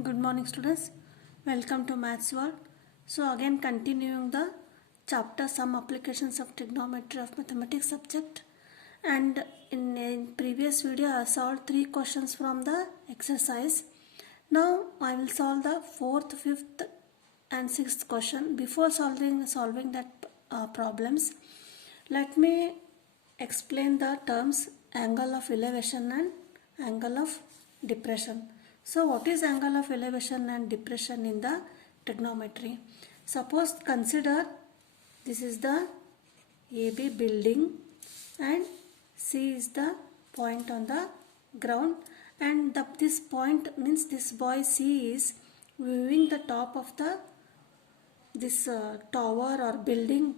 Good morning students, welcome to Maths World. So again continuing the chapter some applications of trigonometry of mathematics subject, and in previous video I solved 3 questions from the exercise. Now I will solve the 4th, 5th and 6th question. Before solving that problems, let me explain the terms angle of elevation and angle of depression. So what is angle of elevation and depression in the trigonometry? Suppose consider this is the AB building and C is the point on the ground, and this point means this boy C is viewing the top of this tower or building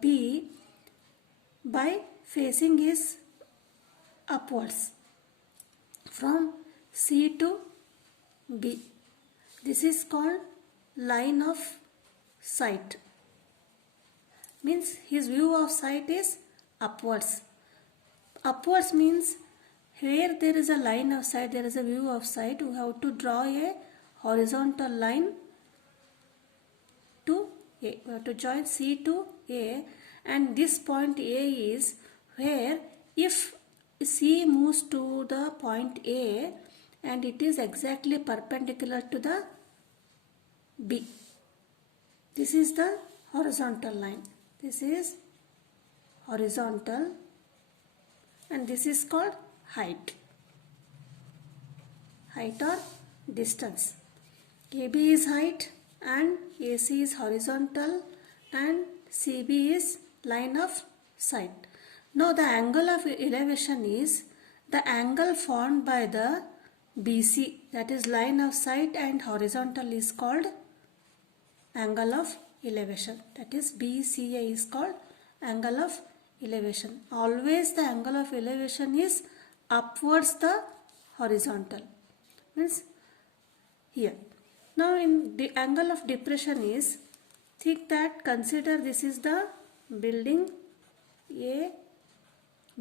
B by facing his upwards from C to B. This is called line of sight. Means his view of sight is upwards. Upwards means where there is a line of sight, there is a view of sight, we have to draw a horizontal line to A. We have to join C to A, and this point A is where if C moves to the point A and it is exactly perpendicular to the B. This is the horizontal line. This is horizontal and this is called height. Height or distance. AB is height and AC is horizontal and CB is line of sight. Now the angle of elevation is the angle formed by the BC, that is line of sight, and horizontal is called angle of elevation. That is BCA is called angle of elevation. Always the angle of elevation is upwards the horizontal. Means here. Now in the angle of depression is, think that consider this is the building A,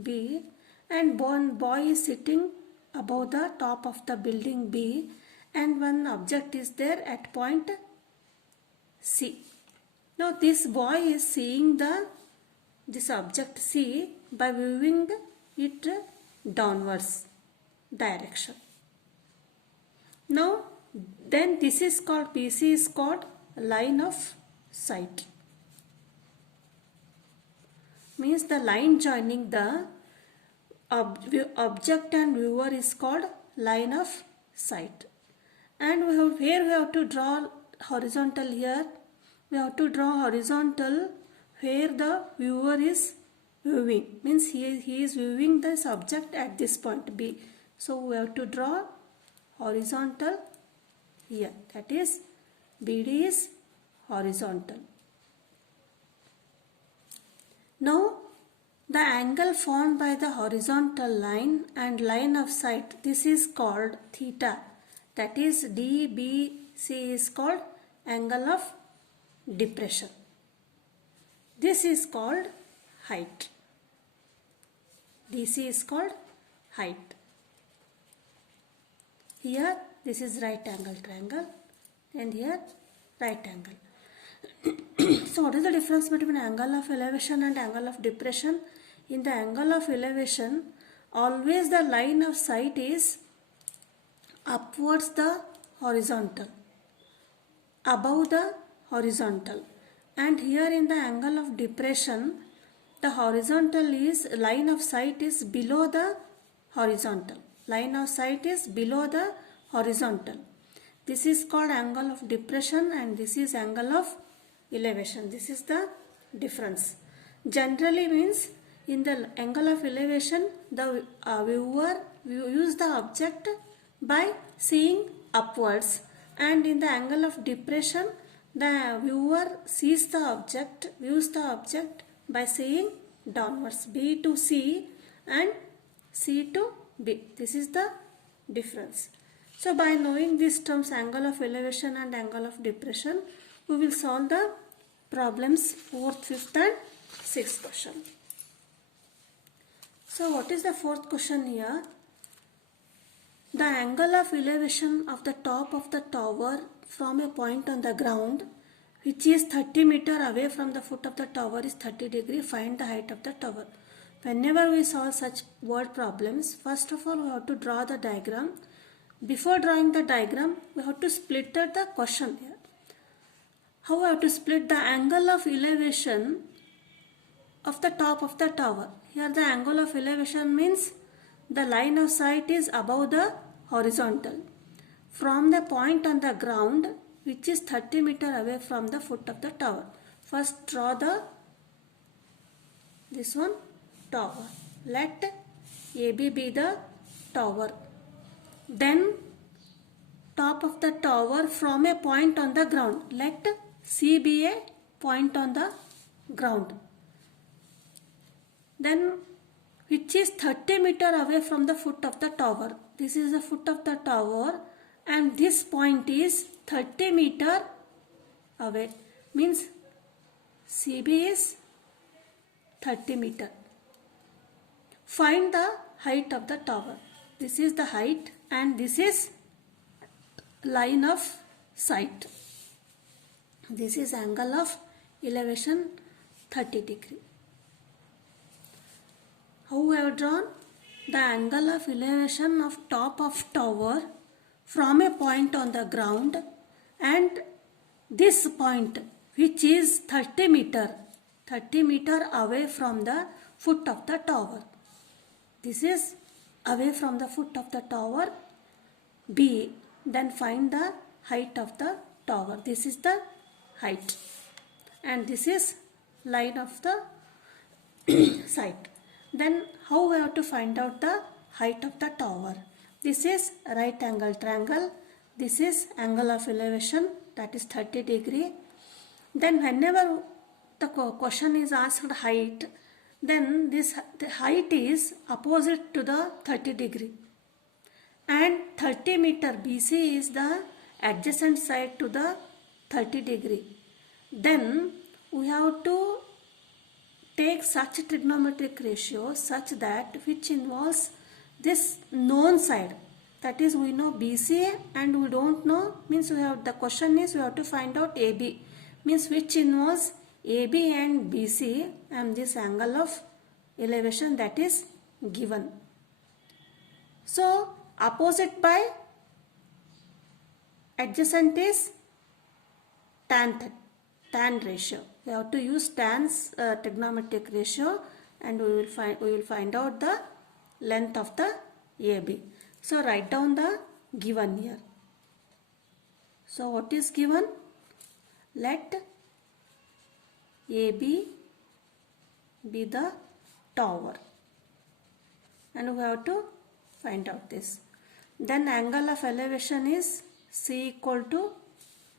B, and boy is sitting above the top of the building B, and one object is there at point C. Now this boy is seeing this object C by viewing it downwards direction. Now then this is called, BC is called line of sight. Means the line joining the object and viewer is called line of sight. And here we have to draw horizontal here. We have to draw horizontal where the viewer is viewing. Means he is viewing this object at this point B. So we have to draw horizontal here. That is BD is horizontal. Now the angle formed by the horizontal line and line of sight, this is called theta. That is DBC is called angle of depression. This is called height. DC is called height. Here this is right angle triangle and here right angle. So what is the difference between angle of elevation and angle of depression? In the angle of elevation, always the line of sight is upwards the horizontal, above the horizontal. And here in the angle of depression, the horizontal is, line of sight is below the horizontal. Line of sight is below the horizontal. This is called angle of depression and this is angle of elevation. This is the difference. Generally means in the angle of elevation, the viewer views the object by seeing upwards, and in the angle of depression, the viewer views the object by seeing downwards, B to C and C to B. This is the difference. So by knowing these terms, angle of elevation and angle of depression, we will solve the problems 4th, 5th and 6th question. So what is the 4th question here? The angle of elevation of the top of the tower from a point on the ground which is 30 meter away from the foot of the tower is 30 degree. Find the height of the tower. Whenever we solve such word problems, first of all we have to draw the diagram. Before drawing the diagram, we have to split out the question here. How we have to split the angle of elevation of the top of the tower? Here the angle of elevation means the line of sight is above the horizontal from the point on the ground which is 30 meter away from the foot of the tower. First draw this one tower. Let AB be the tower. Then top of the tower from a point on the ground. Let C be a point on the ground. Then which is 30 meter away from the foot of the tower. This is the foot of the tower and this point is 30 meter away. Means CB is 30 meter. Find the height of the tower. This is the height and this is line of sight. This is angle of elevation 30 degree. How we have drawn? The angle of elevation of top of tower from a point on the ground and this point which is 30 meter away from the foot of the tower. This is away from the foot of the tower B. Then find the height of the tower. This is the height and this is line of the sight. Then how we have to find out the height of the tower? This is right angle triangle. This is angle of elevation, that is 30 degree. Then whenever the question is asked height, then the height is opposite to the 30 degree. And 30 meter BC is the adjacent side to the 30 degree. Then we have to take such trigonometric ratio such that which involves this known side. That is, we know BC and we don't know, means we have, the question is we have to find out AB, means which involves AB and BC and this angle of elevation that is given. So opposite by adjacent is tan ratio. We have to use tan's trigonometric ratio and we will find out the length of the AB. So write down the given here. So what is given? Let AB be the tower and we have to find out this. Then angle of elevation is C equal to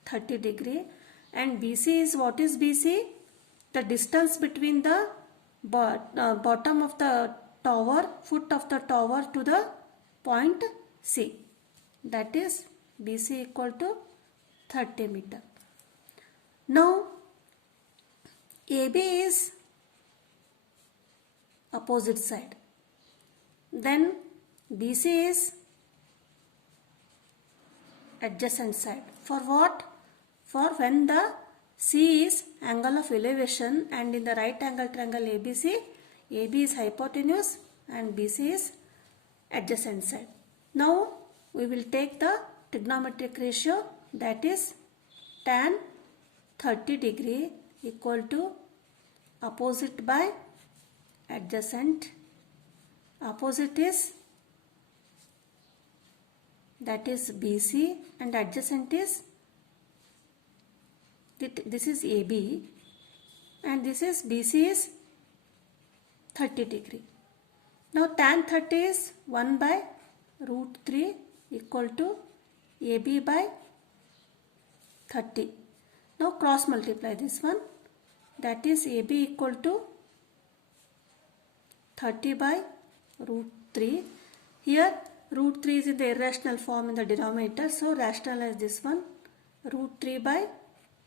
30 degree and BC is, what is BC? The distance between the bottom of the tower, foot of the tower to the point C. That is BC equal to 30 meter. Now AB is opposite side. Then BC is adjacent side. For what? For when the C is angle of elevation and in the right angle triangle ABC, AB is hypotenuse and BC is adjacent side. Now we will take the trigonometric ratio, that is tan 30 degree equal to opposite by adjacent. Opposite is, that is BC and adjacent is, this is AB and this is BC is 30 degree. Now tan 30 is 1 by root 3 equal to AB by 30. Now cross multiply this one, that is AB equal to 30 by root 3. Here root 3 is in the irrational form in the denominator, so rationalize this one, root 3 by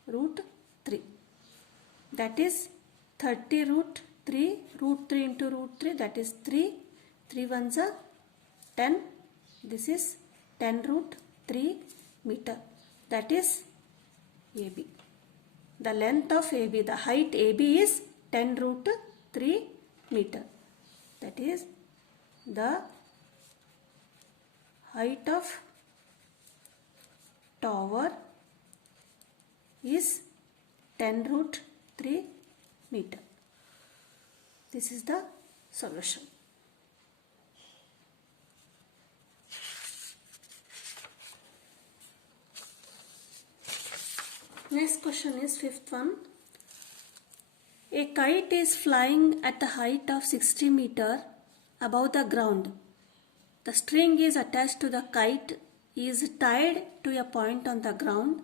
root 3. That is 30 root 3 into root 3, that is 3. 3 ones are 10. This is 10 root 3 meter. That is AB. The length of AB, the height AB is 10 root 3 meter. That is the height of tower is 10 root 3 meter. This is the solution. Next question is fifth one. A kite is flying at a height of 60 meter above the ground. The string is attached to the kite is tied to a point on the ground.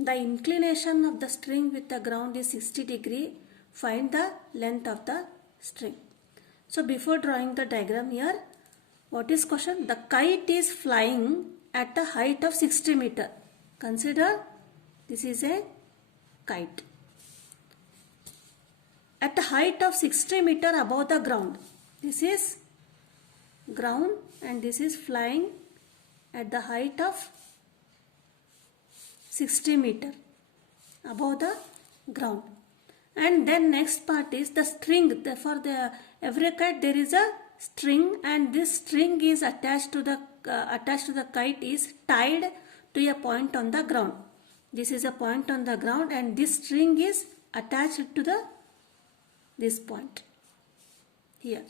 The inclination of the string with the ground is 60 degree. Find the length of the string. So before drawing the diagram here, what is question? The kite is flying at a height of 60 meter. Consider this is a kite. At a height of 60 meter above the ground. This is ground and this is flying at the height of 60 meter above the ground. And then next part is the string. For the every kite there is a string and this string is attached to the kite is tied to a point on the ground. This is a point on the ground and this string is attached to this point here.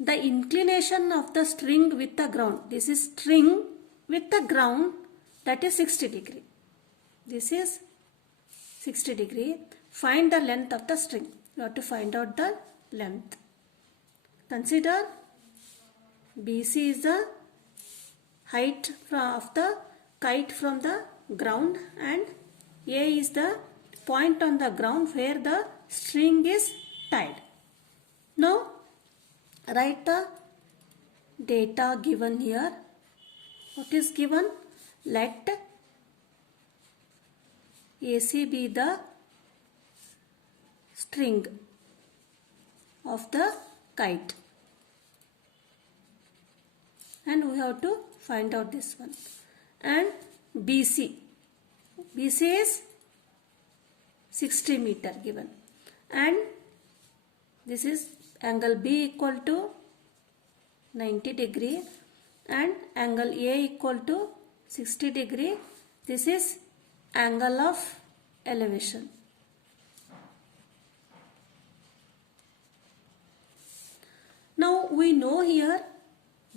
The inclination of the string with the ground. This is string with the ground, that is 60 degree. This is 60 degree. Find the length of the string. You have to find out the length. Consider BC is the height of the kite from the ground and A is the point on the ground where the string is tied. Now write the data given here. What is given? Let AC be the string of the kite. And we have to find out this one. And BC. BC is 60 meter given. And this is angle B equal to 90 degree and angle A equal to 60 degree. This is angle of elevation. Now we know here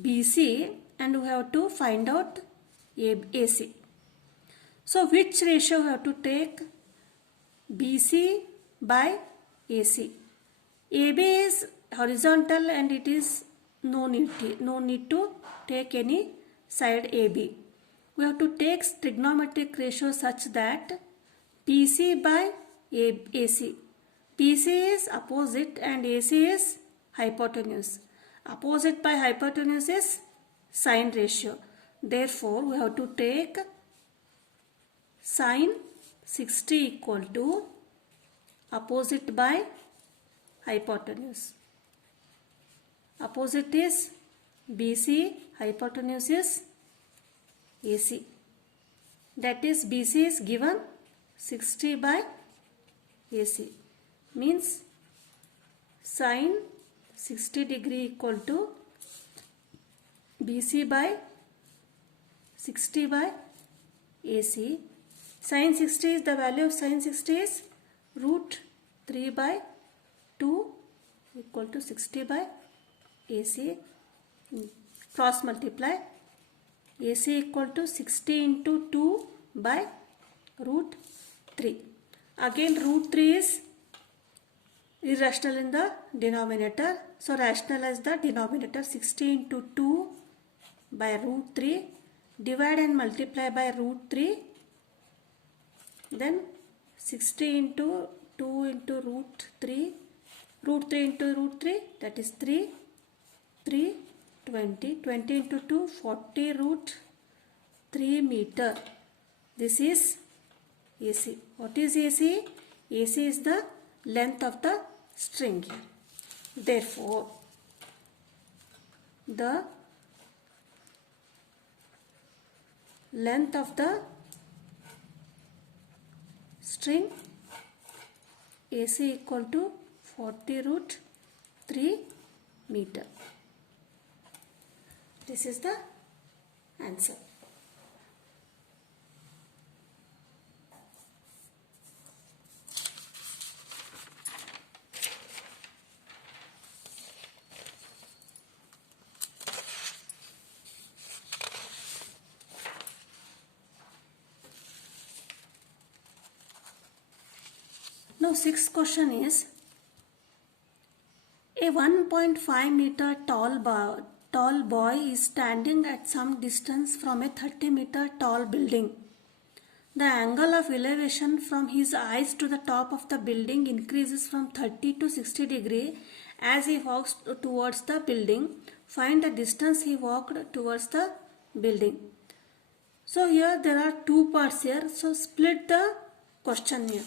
BC and we have to find out AC. So which ratio we have to take? BC by AC. AB is horizontal and it is no need to take any side AB. We have to take trigonometric ratio such that PC by AC. PC is opposite and AC is hypotenuse. Opposite by hypotenuse is sine ratio. Therefore, we have to take sine 60 equal to opposite by hypotenuse. Opposite is BC, hypotenuse is AC. That is BC is given 60 by AC. Means sine 60 degree equal to BC by 60 by AC. Sine 60 is the value of sine 60 is root 3 by 2 equal to 60 by AC. Cross multiply. AC equal to 60 into 2 by root 3. Again root 3 is irrational in the denominator. So rationalize the denominator. 60 into 2 by root 3. Divide and multiply by root 3. Then 60 into 2 into root 3. Root 3 into root 3, that is 3. 3, 20. 20 into 2, 40 root 3 meter. This is AC. What is AC? AC is the length of the string here. Therefore, the length of the string AC equal to 40 root 3 meter. This is the answer. Now, sixth question is, a 1.5 meter tall boy is standing at some distance from a 30 meter tall building. The angle of elevation from his eyes to the top of the building increases from 30 to 60 degree as he walks towards the building. Find the distance he walked towards the building. So here there are two parts here. So split the question here.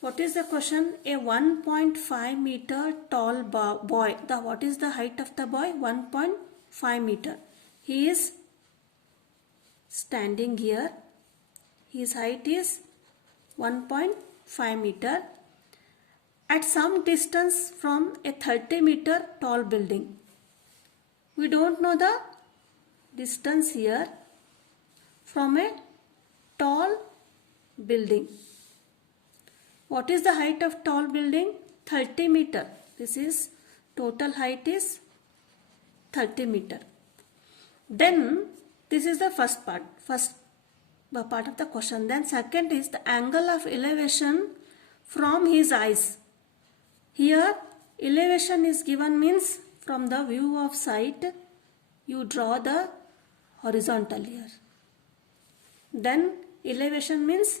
What is the question? A 1.5 meter tall boy. What is the height of the boy? 1.5 meter. He is standing here. His height is 1.5 meter at some distance from a 30 meter tall building. We don't know the distance here from a tall building. What is the height of tall building? 30 meter. This is total height is 30 meter. Then this is the first part of the question. Then second is the angle of elevation from his eyes. Here elevation is given means from the view of sight you draw the horizontal here. Then elevation means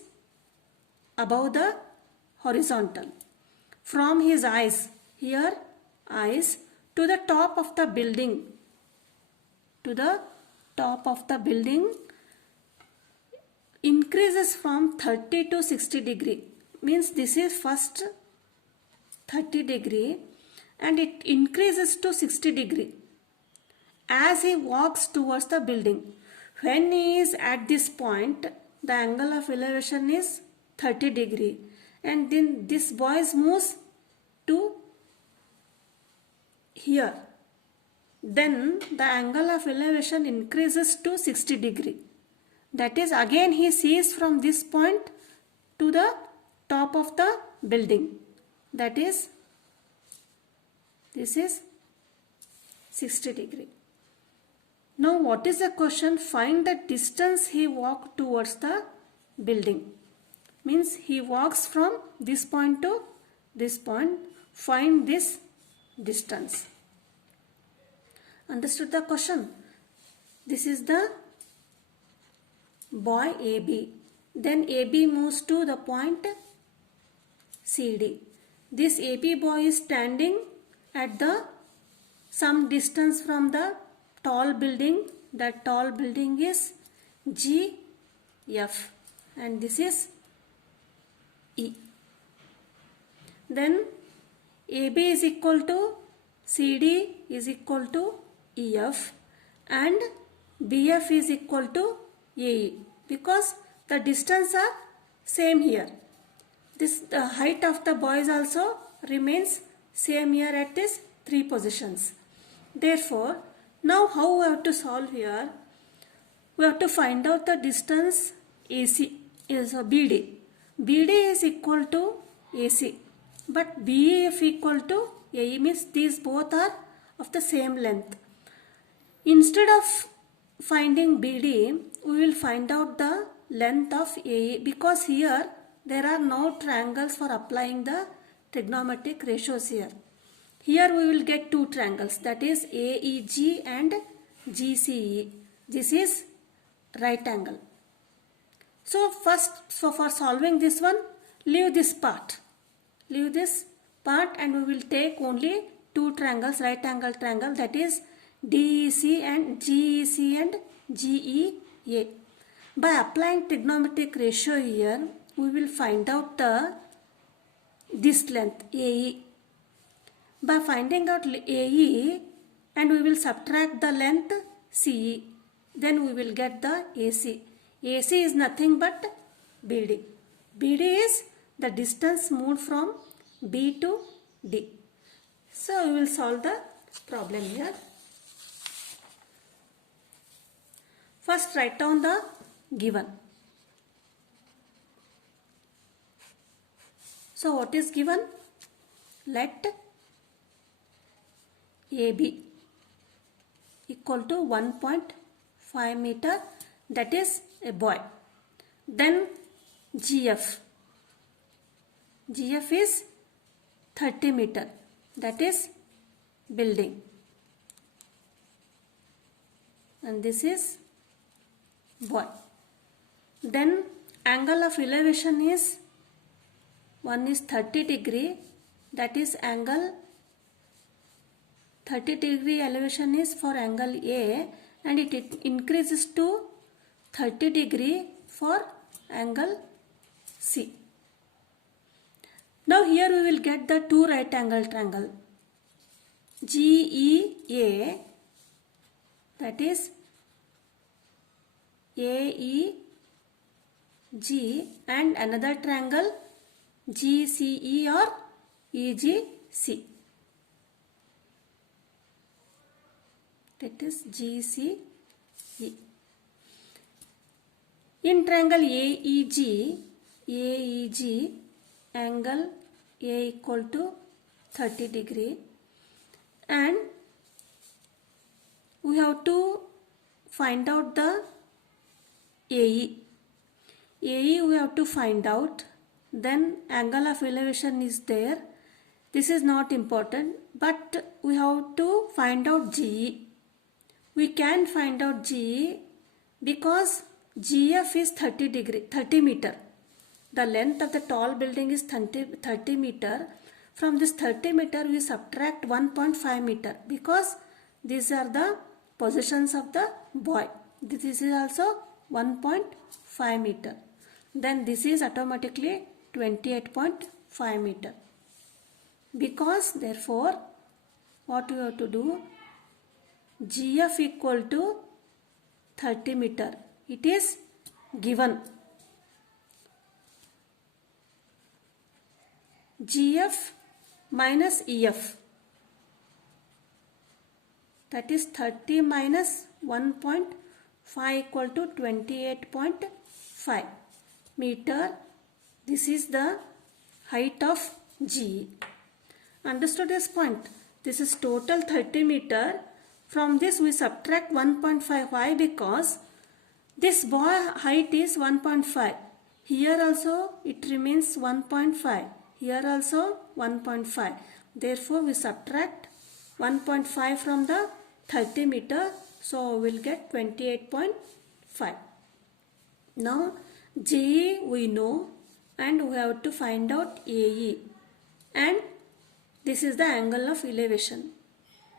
above the horizontal. From his eyes, here eyes, to the top of the building. To the top of the building increases from 30 to 60 degree. Means this is first 30 degree and it increases to 60 degree as he walks towards the building. When he is at this point, the angle of elevation is 30 degree. And then this boy moves to here. Then the angle of elevation increases to 60 degree. That is again he sees from this point to the top of the building. That is, this is 60 degree. Now what is the question? Find the distance he walked towards the building. Means he walks from this point to this point. Find this distance. Understood the question? This is the boy AB. Then AB moves to the point CD. This AB boy is standing at the some distance from the tall building. That tall building is GF and this is E. Then AB is equal to CD is equal to EF and BF is equal to AE because the distance are same here. The height of the boys also remains same here at this three positions. Therefore, now how we have to solve here? We have to find out the distance AC is BD. BD is equal to AC, but BF equal to AE means these both are of the same length. Instead of finding BD, we will find out the length of AE because here there are no triangles for applying the trigonometric ratios here. Here we will get two triangles, that is AEG and GCE. This is right angle. So for solving this one, leave this part. Leave this part and we will take only two triangles, right angle triangle, that is DEC and GEC and GEA. By applying trigonometric ratio here, we will find out this length AE. By finding out AE and we will subtract the length CE, then we will get the AC. AC is nothing but BD. BD is the distance moved from B to D. So we will solve the problem here. First write down the given. So what is given? Let AB equal to 1.5 meter, that is a boy. Then GF. GF is 30 meter, that is building. And this is boy. Then angle of elevation is, one is 30 degree, that is angle 30 degree elevation is for angle A, and it increases to 30 degree for angle C. Now here we will get the two right angle triangle GEA, that is AEG, and another triangle GCE or EGC, that is GCE. In triangle AEG, angle A equal to 30 degree, and we have to find out the AE. AE we have to find out. Then angle of elevation is there. This is not important, but we have to find out GE. We can find out GE because GF is 30 meter. The length of the tall building is 30 meter. From this 30 meter we subtract 1.5 meter because these are the positions of the boy. This is also 1.5 meter. Then this is automatically 28.5 meter. Because therefore what we have to do, GF equal to 30 meter. It is given. GF minus EF, that is 30 minus 1.5 equal to 28.5 meter. This is the height of GE. Understood this point? This is total 30 meter. From this we subtract 1.5. Why? Because this boy height is 1.5. Here also it remains 1.5. Here also 1.5. Therefore we subtract 1.5 from the 30 meter. So we will get 28.5. Now GE we know, and we have to find out AE. And this is the angle of elevation.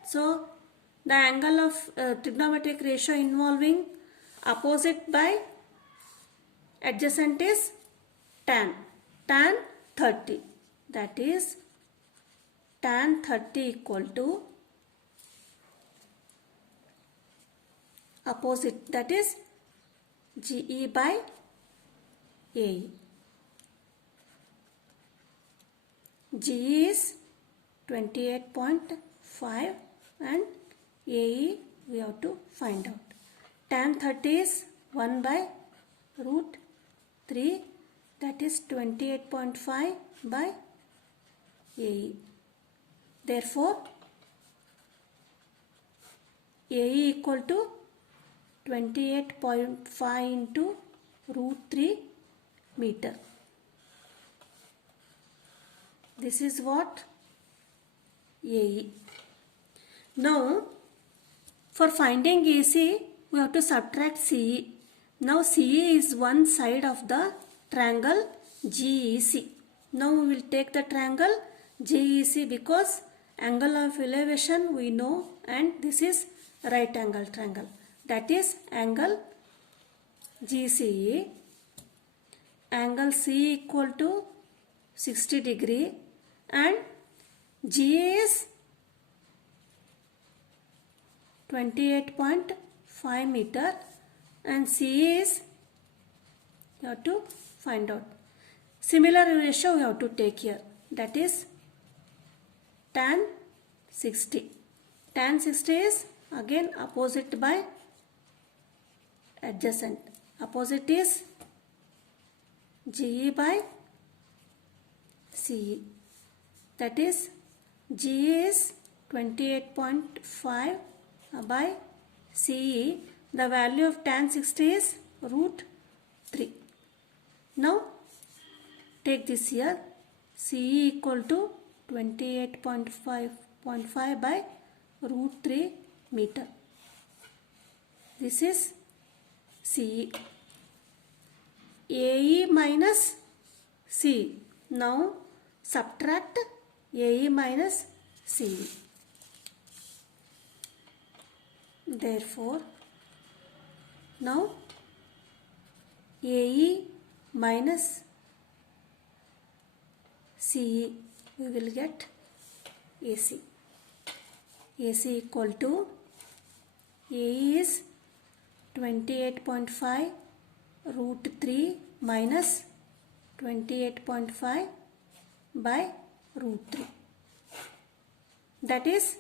So the angle of trigonometric ratio involving opposite by adjacent is tan. Tan 30. That is tan 30 equal to opposite, that is GE by AE. GE is 28.5 and AE we have to find out. Tan 30 is 1 by root 3, that is 28.5 by AE. Therefore AE equal to 28.5 into root 3 meter. This is what AE. Now for finding AC we have to subtract CE. Now CE is one side of the triangle GEC. Now we will take the triangle GEC because angle of elevation we know, and this is right angle triangle, that is angle GCE. Angle C equal to 60 degree and GA is 28.5 meter and C is you have to find out. Similar ratio we have to take here, that is tan 60. Tan 60 is again opposite by adjacent. Opposite is GE by CE. That is GE is 28.5 by CE. The value of tan 60 is root 3. Now take this here. CE equal to 28.5 by root 3 meter. This is CE. AE minus C. Now subtract AE minus CE. Therefore, now AE minus CE, we will get AC. AC equal to AE is 28.5 root 3 minus 28.5 by root 3. That is,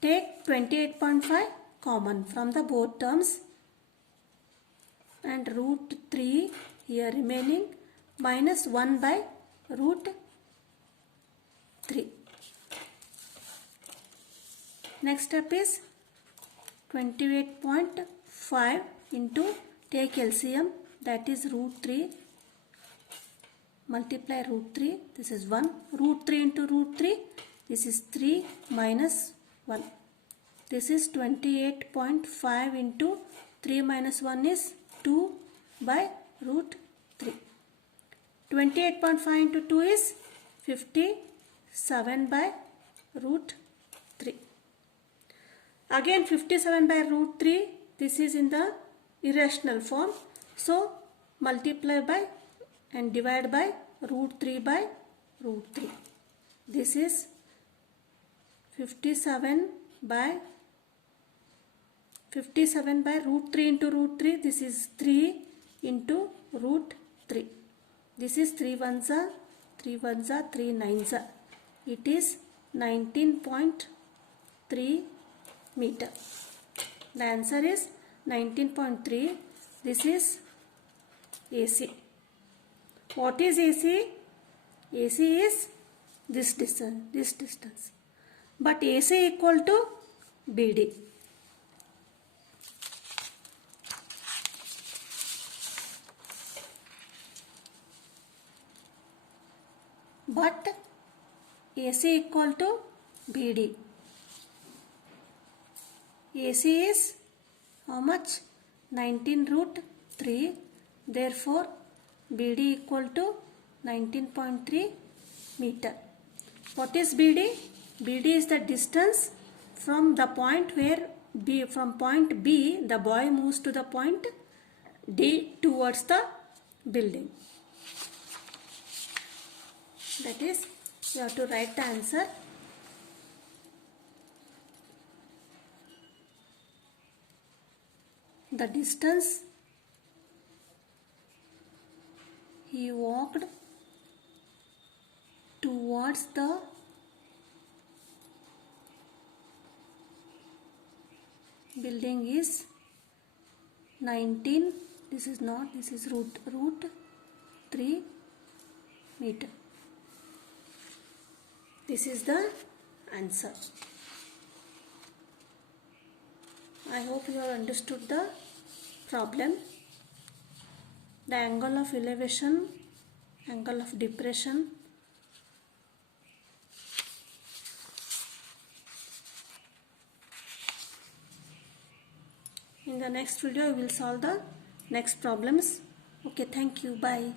take 28.5 common from the both terms and root 3 here remaining minus 1 by root 3. Next step is 28.5 into take LCM, that is root 3 multiply root 3, this is 1, root 3 into root 3, this is 3 minus 1. This is 28.5 into 3 minus 1 is 2 by root 3. 28.5 into 2 is 57 by root 3. Again 57 by root 3, this is in the irrational form. So multiply by and divide by root 3 by root 3. This is 57 by root 3 into root 3. This is 3 into root 3. This is 3 ones are 3 ones are 3 nines are. It is 19.3 meter. The answer is 19.3. This is AC. What is AC? AC is this distance. But AC equal to BD. But AC equal to BD. AC is how much? 19 root 3. Therefore, BD equal to 19.3 meter. What is BD? BD is the distance from the point where from point B the boy moves to the point D towards the building. That is, you have to write the answer. The distance he walked towards the building is 19. This is not. This is root 3 meter. This is the answer. I hope you have understood the problem. The angle of elevation, angle of depression. In the next video, we will solve the next problems. Okay, thank you. Bye.